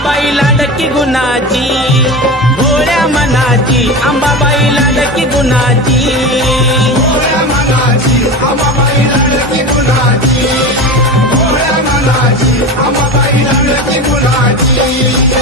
अंबाबाई लाडकी गुणाची, भोळ्या मनाची अंबाबाई लाडकी गुणाची, भोळ्या मनाची अंबाबाई लाडकी गुणाची, भोळ्या मनाची अंबाबाई लाडकी गुणाची।